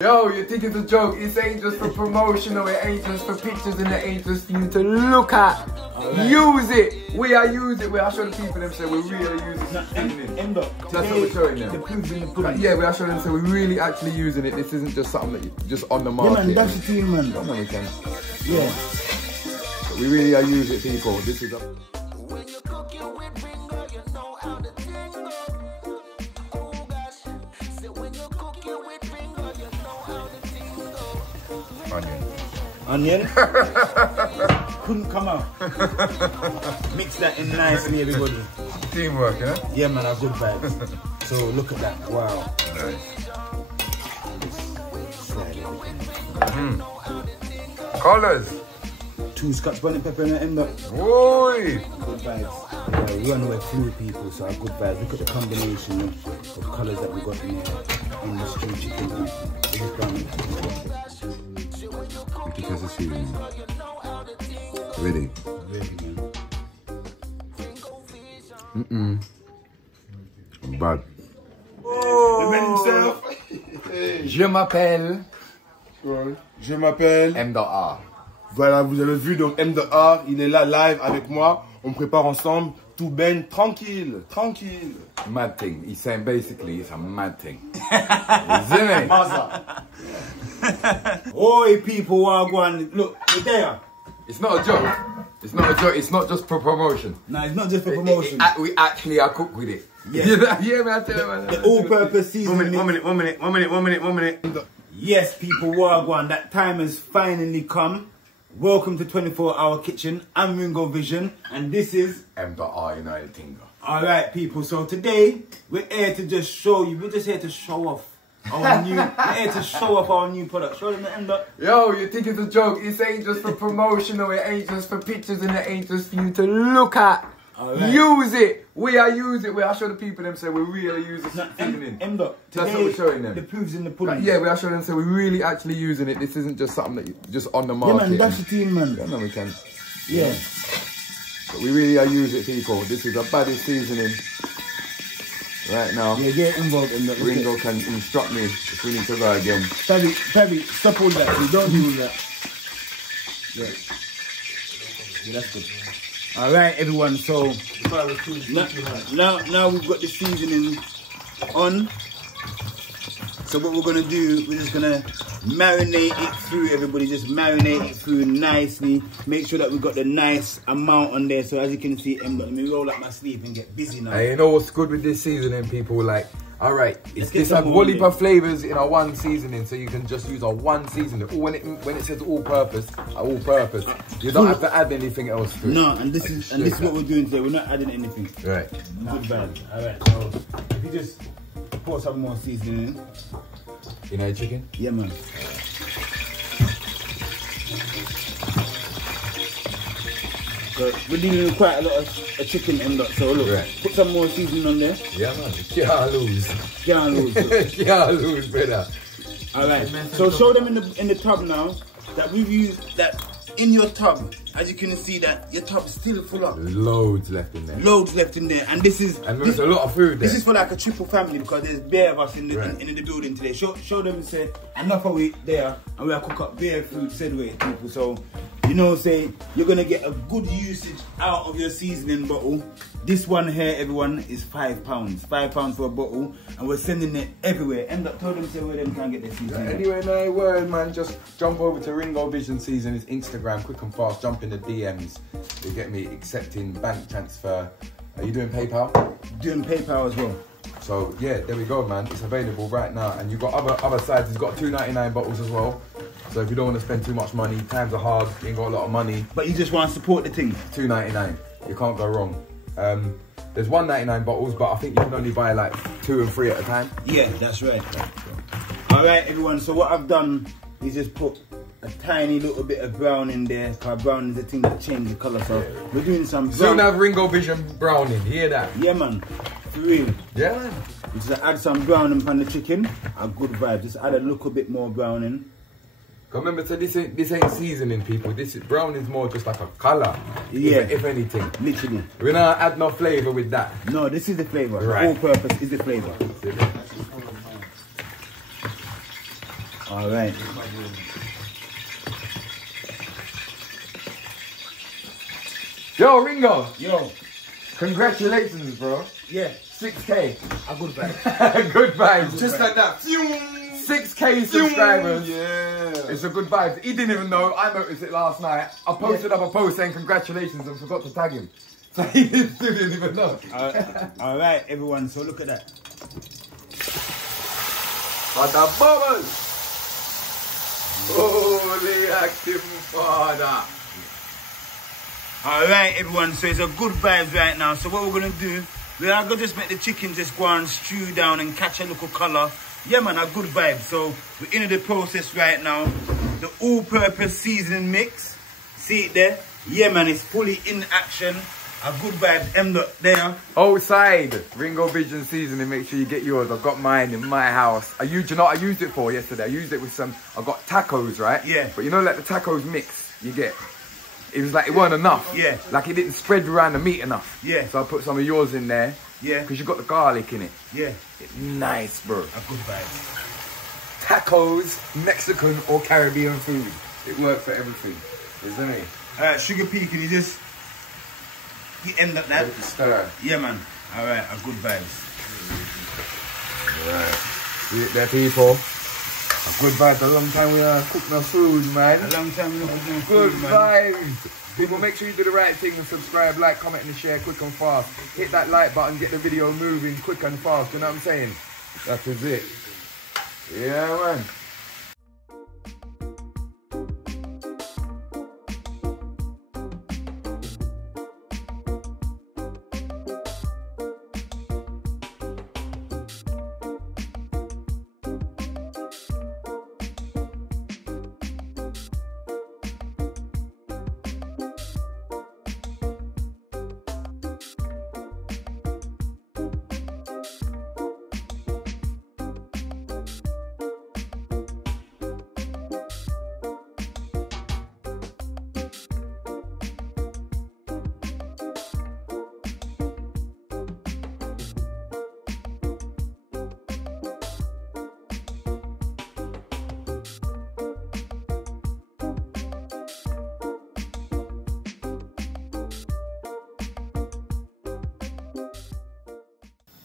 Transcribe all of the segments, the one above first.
Yo, you think it's a joke? It ain't just for promotional, it ain't just for pictures, and it ain't just for you to look at. Right. Use it. We are using it. We are showing people them say we really use it. That's what we're showing them. The proof's in the pudding. Yeah, we are showing them say we're really actually using it. This isn't just something that you just on the market. Yeah, man, that's the team, man. No, we can. Yeah. But we really are using it, people. This is a... Onion? Couldn't come out. Mix that in nicely, everybody. Teamwork, yeah? Yeah, man, our good vibes. So look at that. Wow. Nice. Colours. 2 scotch bonnet pepper in the end up. Oi! Good vibes. Yeah, we run away flu people, so our good vibes. Look at the combination of colours that we got in there. In the stew chicken. Because it's seasoning. Ready? Ready, Mm-mm. man. Bad. Oh! The man himself. Je m'appelle... Je m'appelle M.A. Voilà, vous avez vu, donc M.A, il est là live avec moi. On prépare ensemble. Tout ben tranquille, tranquille. Mad thing. He's saying basically it's a mad thing. Isn't it? Oi, people, wagwan. Look, we're there. It's not a joke. It's not a joke. It's not just for promotion. No, it's not just for promotion. We actually are cooked with it. Yeah, yeah, man. I tell you, man. The all-purpose seasoning. One minute. Yes, people, wagwan. That time has finally come. Welcome to 24-Hour Kitchen. I'm Ringo Vision, and this is M.A. United Tinga. All right, people. So today we're here to just show you. We're just here to show off our new. We're here to show off our new product. Show them the end up. Yo, you think it's a joke? It ain't just for promotional. It ain't just for pictures, and it ain't just for you to look at. Right. Use it. We are using it. We are showing the people them say we really use it. End up. That's what we're showing them. The proof's in the pudding. Yeah, we are showing them say we're really actually using it. This isn't just something that you just on the market. Yeah, man, that's the team, man. Yeah, no, we can. Yeah. But we really are using it, people. This is a baddest seasoning. Right now. Yeah, get involved in that. Ringo can instruct me if we need to go again. Perry, stop all that. We don't do all that. Yeah, that's good. All right, everyone. So now we've got the seasoning on. So what we're gonna do, we're just gonna marinate it through. Everybody, just marinate it through nicely. Make sure that we've got the nice amount on there. So as you can see, let me roll up my sleeve and get busy now. Hey, you know what's good with this seasoning, people? Like, all right, it's like whole heap of flavors in a one seasoning, so you can just use a one seasoning. When it says all purpose, you don't have to add anything else to it. No, and this is what we're doing today. We're not adding anything. Right. Good bad. All right. So if you just pour some more seasoning in. You know chicken? Yeah, man. So we're dealing with quite a lot of chicken end up. So look, put some more seasoning on there. Yeah, man. Can't lose. Can't lose. Can't lose, brother. All right. So show them in the tub now that we've used that in your tub. As you can see, that your tub's still full up. Loads left in there. Loads left in there, and there's a lot of food there. This is for like a triple family because there's bare of us in the building today. Show them and say enough of it there, and we'll cook up bare food said way, people. So you know, say you're gonna get a good usage out of your seasoning bottle. This one here, everyone, is £5. £5 for a bottle, and we're sending it everywhere. Tell them say where them can get their seasoning. Anyway, no word, man. Just jump over to Ringo Vision Season. His Instagram, quick and fast. Jump in the DMs. You get me accepting bank transfer. Are you doing PayPal? Doing PayPal as well. So yeah, there we go, man. It's available right now, and you've got other sides. It's got $2.99 bottles as well. So if you don't want to spend too much money, times are hard. You ain't got a lot of money. But you just want to support the thing. $2.99. You can't go wrong. There's $1.99 bottles, but I think you can only buy like 2 and 3 at a time. Yeah, that's right. All right, everyone. So what I've done is just put a tiny little bit of brown in there. Because brown is the thing that changes the colour. So we're doing some brown. Soon have Ringo Vision brown in. You hear that? Yeah, man. For real. Yeah, man. We just add some browning from the chicken. A good vibe. Just add a little bit more browning. Remember, so this ain't seasoning, people. Brown is more just like a colour. Yeah. If anything. Literally. We're not add no flavour with that. No, this is the flavour. Right. All purpose is the flavour. All right. Yo, Ringo. Yo. Congratulations, bro. Yeah. 6K. A good vibe. Good vibes. Just like that. 6K subscribers. Yeah. It's a good vibe. He didn't even know. I noticed it last night. I posted up a post saying congratulations and forgot to tag him. So he didn't even know. All right, everyone. So look at that. But the bubbles. Holy active father. All right, everyone. So it's a good vibes right now. So what we're gonna do? We are gonna just make the chicken just go and stew down and catch a little color. Yeah, man, a good vibe. So we're in the process right now. The all-purpose seasoning mix. See it there? Yeah, man, it's fully in action. A good vibe. End up there. Outside, Ringo Vision seasoning. Make sure you get yours. I've got mine in my house. I used, you know what I used it for yesterday? I used it with some, I got tacos, right? Yeah. But you know, like the tacos mix you get. It was like, it weren't enough. Yeah. Like it didn't spread around the meat enough. Yeah. So I put some of yours in there. Yeah. Because you got the garlic in it. Yeah. It's nice, bro. A good vibe. Tacos, Mexican or Caribbean food. It works for everything, isn't it? Alright, Sugar Pea, can you just end up that? Stir. Yeah, man. Alright, a good vibes. Right. See it there, people. A good vibes. A long time we are cooking our food, man. A long time we are cooking Good food, man. vibes. People, make sure you do the right thing and subscribe, like, comment and share quick and fast. Hit that like button, get the video moving quick and fast. You know what I'm saying? That is it. Yeah, man.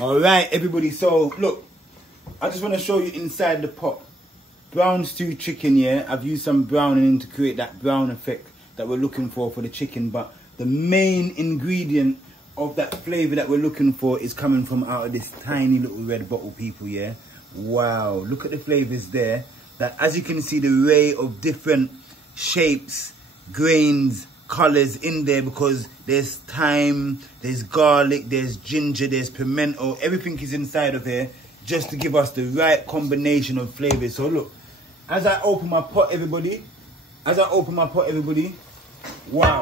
All right, everybody. So look, I just want to show you inside the pot. Brown stew chicken, yeah. I've used some browning to create that brown effect that we're looking for the chicken. But the main ingredient of that flavor that we're looking for is coming from out of this tiny little red bottle, people, yeah. Wow, look at the flavors there. That, as you can see, the array of different shapes, grains, colors in there, because there's thyme, there's garlic, there's ginger, there's pimento. Everything is inside of here just to give us the right combination of flavors. So look, as I open my pot, everybody, wow,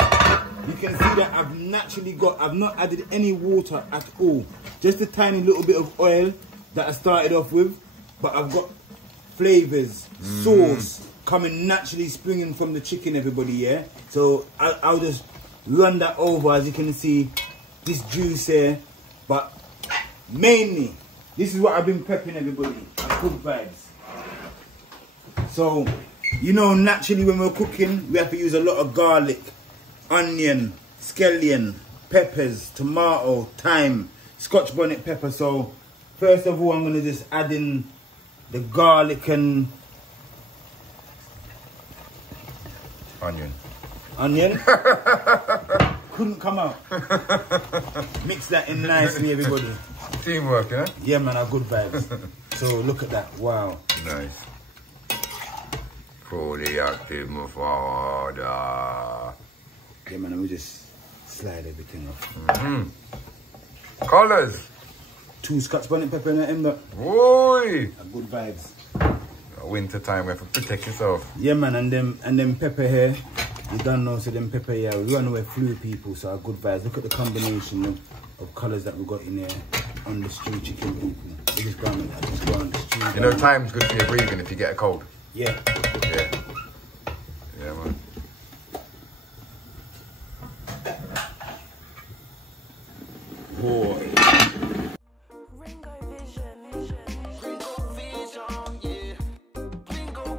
you can see that I've naturally got, I've not added any water at all, just a tiny little bit of oil that I started off with, but I've got flavors, sauce coming naturally, springing from the chicken, everybody, yeah. So I'll just run that over. As you can see, this juice here, but mainly this is what I've been prepping, everybody. Good vibes. So, you know, naturally when we're cooking, we have to use a lot of garlic, onion, scallion, peppers, tomato, thyme, scotch bonnet pepper. So first of all, I'm going to just add in the garlic and onion. Couldn't come out. Mix that in nicely, everybody. Teamwork, yeah? Yeah, man, a good vibes. So look at that. Wow. Nice. Fully active, my father. Yeah, man, and we just slide everything off. Colors. 2 Scotch bonnet pepper in the end. Oi. A good vibes. Winter time, we have to protect yourself. Yeah, man, and them pepper here. You don't know, so them pepper here, we run away flu, people, so a good vibes. Look at the combination of colours that we got in here on the stew chicken, people. We just go on the stew. You know, time's good for your breathing if you get a cold. Yeah. Yeah. Yeah, man. Boy. Ringo Vision, yeah. Ringo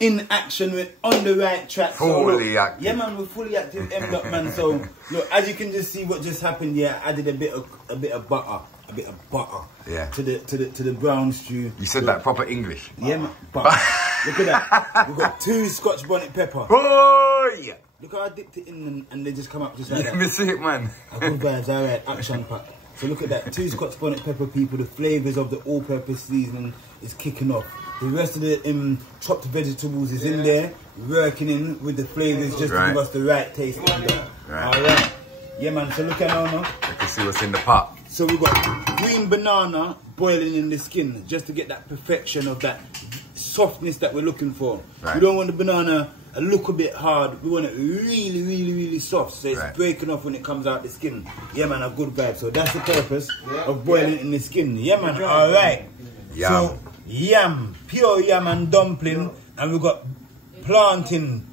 in action, we're on the right track. Fully active. Yeah, man, we're fully active, man. So look, as you can just see what just happened here, I added a bit of butter. Yeah. To the brown stew. You said that proper English. Yeah, man. Butter. Look at that. We've got 2 Scotch bonnet pepper. Oh yeah. Look how I dipped it in and they just come up just like Let that. me see it, man. Good vibes, alright, action pack. So look at that, 2 Scotch bonnet pepper, people. The flavours of the all-purpose seasoning is kicking off. The rest of the chopped vegetables is in there, working in with the flavours just to give us the right taste. Alright. Yeah, man, so look at now. You can see what's in the pot. So we've got green banana boiling in the skin just to get that perfection of that softness that we're looking for. Right. We don't want the banana to look a bit hard. We want it really soft, so it's breaking off when it comes out the skin. Yeah, man, a good vibe. So that's the purpose of boiling in the skin. Yeah, man. All right. Yam. So yam, pure yam and dumpling, and we've got plantain,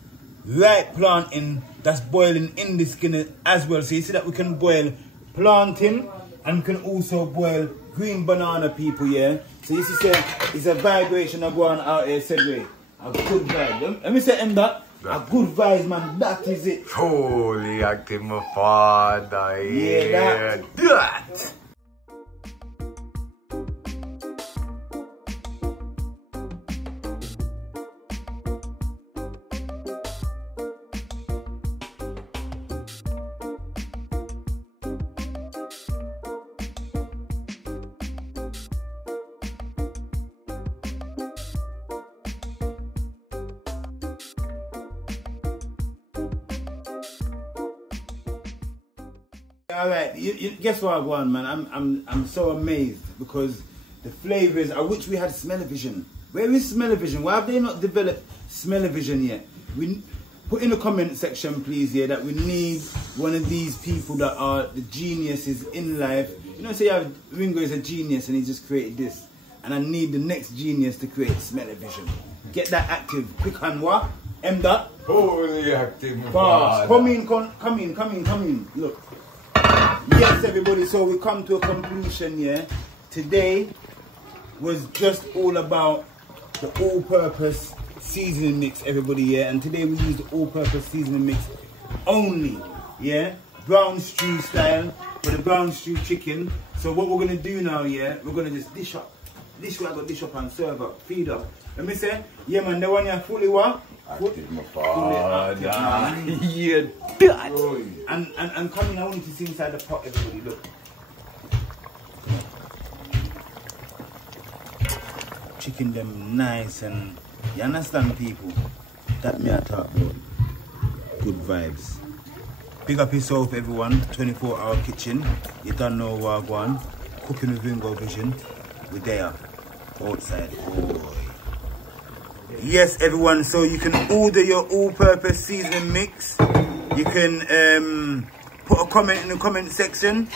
right plantain that's boiling in the skin as well. So you see that we can boil plantain and we can also boil green banana, people. Yeah. So you see, it's a vibration of going out here, said way. A good vibe. Let me say that. A good vibe, man. That is it. Fully active, my father. Yeah, that. All right, you guess what I want, man? I'm so amazed because the flavors. I wish we had smell-o-vision. Where is smell-o-vision? Why have they not developed smell-o-vision yet? We put in the comment section, please, yeah, that we need one of these people that are the geniuses in life. You know, say Ringo is a genius and he just created this, and I need the next genius to create smell-o-vision. Get that active, quick and what? That. Fully active, my Fast. father. Come in. Look. Yes, everybody, so we come to a conclusion, yeah. Today was just all about the all-purpose seasoning mix, everybody, yeah. And today we used the all-purpose seasoning mix only, yeah. Brown stew style for the brown stew chicken. So what we're going to do now, yeah, we're going to just dish up. This way I got dish up and serve up, feed up. Let me say, yeah, man, the one you're fully what? Active, my father. Yeah, that. And come in, I want you to see inside the pot, everybody, look. Chicken them nice and, you understand, people? That me I talk about. Good vibes. Pick up yourself, everyone. 24-hour kitchen. You don't know what I want. Cooking with Ringo Vision. We're there. Outside. Oh. Yes, everyone, so you can order your all-purpose seasoning mix. You can put a comment in the comment section.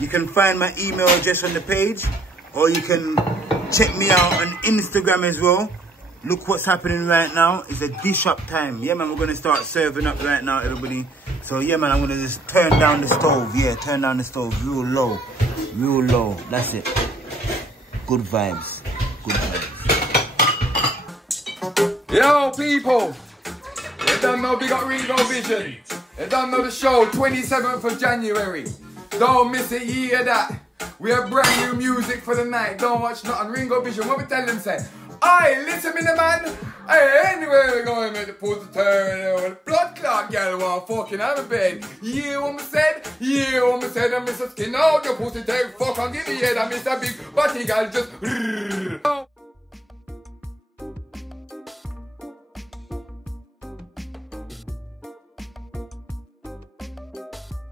You can find my email address on the page, or you can check me out on Instagram as well. Look what's happening right now. It's a dish up time. Yeah, man, we're going to start serving up right now, everybody. So, yeah, man, I'm going to just turn down the stove. Yeah, turn down the stove real low. Real low. That's it. Good vibes. Good vibes. Yo, people, you don't know we got Ringo Vision. You don't know the show, 27th of January. Don't miss it, you hear that? We have brand new music for the night. Don't watch nothing. Ringo Vision, what we tell them say? Aye, listen me the man. Hey, anywhere we going, make the pussy turn. Blood clot girl want fucking have a bed. You what me said? You what me said? And Mr. Skin out your pussy take fuck and give me head. And Mr. Big Body girl just.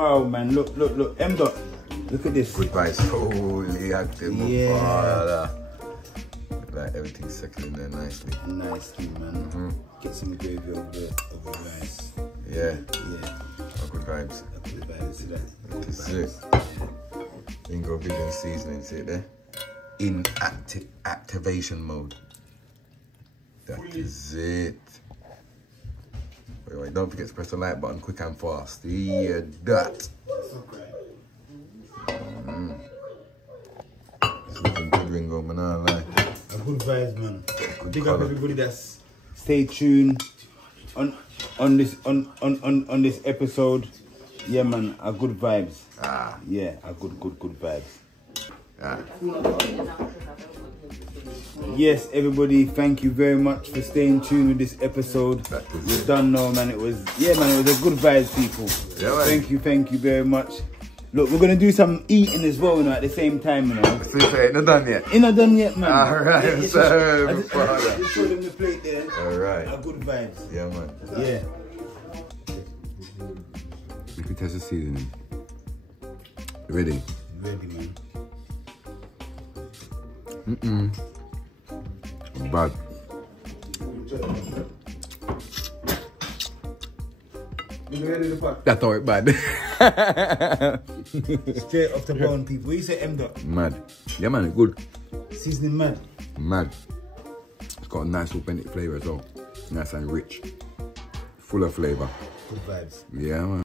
Oh man, look. Look at this. Good vibes, fully active, my father. Like everything's settling there nicely. Nicely, man. Get some gravy over the rice. Yeah. Yeah. Oh, good vibes. Good vibes, see that? That is it. Ringo Vision seasoning, see it there? In activation mode. That is it. Wait, don't forget to press the like button quick and fast. Yeah, that. It's looking good, Ringo, man. I like. A good vibes, man. Big up everybody that's Stay tuned on this episode. Yeah, man, a good vibes. Yeah, a good vibes. Yes, everybody, thank you very much for staying tuned with this episode. We're done now, man. It was a good vibes, people. Yeah, man. Thank you very much. Look, we're gonna do some eating as well, at the same time, So it's not done yet? It's not done yet, man. Alright, I just show them the plate there. Alright. A good vibes. Yeah, man. Yeah. You can test the seasoning. Ready? Ready, man. Bad. That's how it bad. Straight off the bone, people. What you say, M-Dot? Mad. Yeah, man, good. Seasoning mad. Mad. It's got a nice authentic flavour as well. Nice and rich. Full of flavour. Good vibes. Yeah, man.